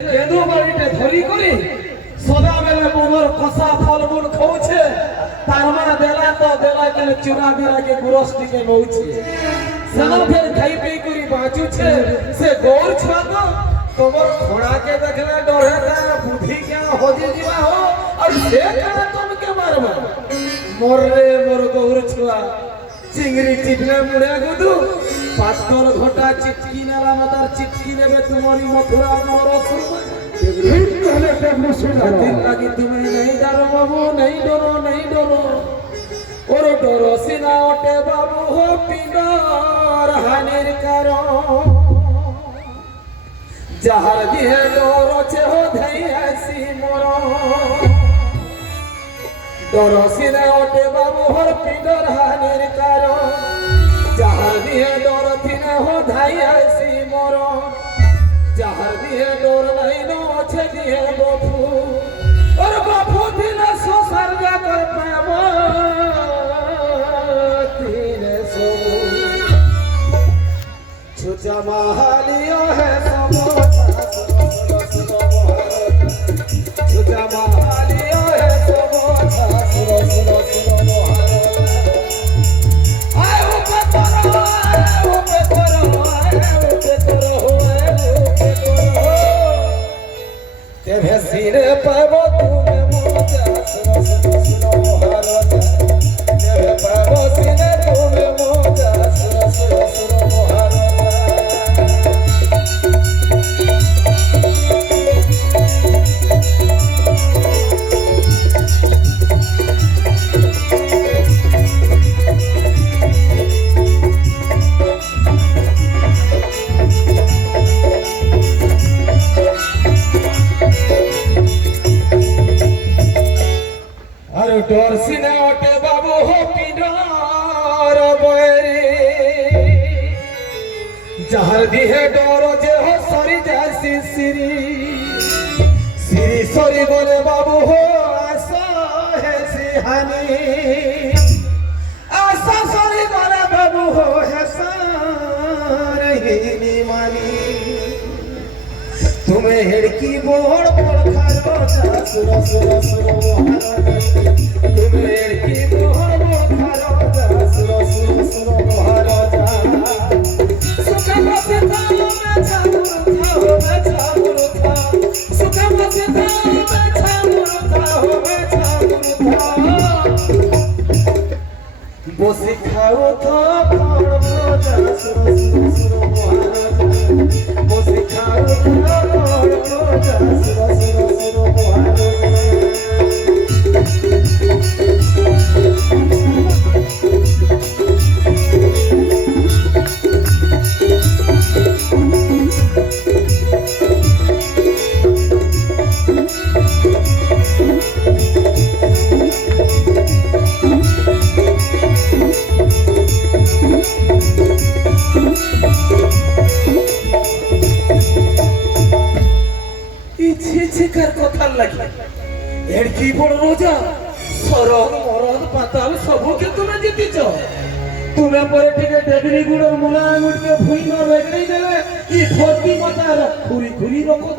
केदू बाड़ीटे धरी करी सदा बेले मोनर कसा फलमूल खाउछे तारमा देला तो देला के चुरा देला के गुरस्ती के नउछे सना फिर खाई पी करी बाचुछे से गौर छुआ तो तोमर खोड़ा के देखले डरे ता बुद्धि क्या होजी जीवा हो और से करे तुम के मारबा मोर रे मोर गौर छुआ चिंगरी चिटले मुड़े गुदू पातर घटा चिटकी नाला मतार चिटकी नेबे तुम्हारी मथुरा मोर सुरमा फिर पहले टेबल सुना दिन लगी तुम्हें नहीं डरो बाबू नहीं डरो और डरो सिना ओटे बाबू हो पिंडर हानिर करो जहर दिए डरो छे हो धई ऐसी मोरो डरो सिना ओटे बाबू हो पिंडर हानिर करो जहर दिए डर थिना हो धाई ऐसी मोरो जहर दिए डर नहीं नो छे दिए बापू और बापू थिना सो सर्गा कर पावो तिने सो छुचा महालियो है सबो छुचा महालियो है सबो सुनो भेसीरे पाबो तुमे मोजा सुनो मोहरत देवे पाबो सीने तुमे मोजा सुनो मोहरत डर सिना ओटे बाबू हो पिंडर बयरे जहर दिहे डर जे हो सरी जासी सिरी सरी बोले बाबू हो आशा है सिहानी आशा सरी बोले बाबू हो है सारहिनी मानी तुम्हें हिड़की बोड़ बोड़ खालो जा सुनो तुम्हें हिड़की बोड़ बोड़ खालो जा सुनो मोहरो जा सुखा बसे था मैं छामुर था सुखा बसे था मैं छामुर था बोसी खाओ था पड़ जा सुनो मोहरो जा बोसी खाओ था पड़ जा सुनो मोहरो एड़की बड़ रोजा सरग मरद पाताल सबो के तुमे जीतिच तुमे परे टिके डेगरी गुड़ मुला गुड़ के भुई न रेगड़ी देले ई ठोकी मतार खुरी खुरी रखो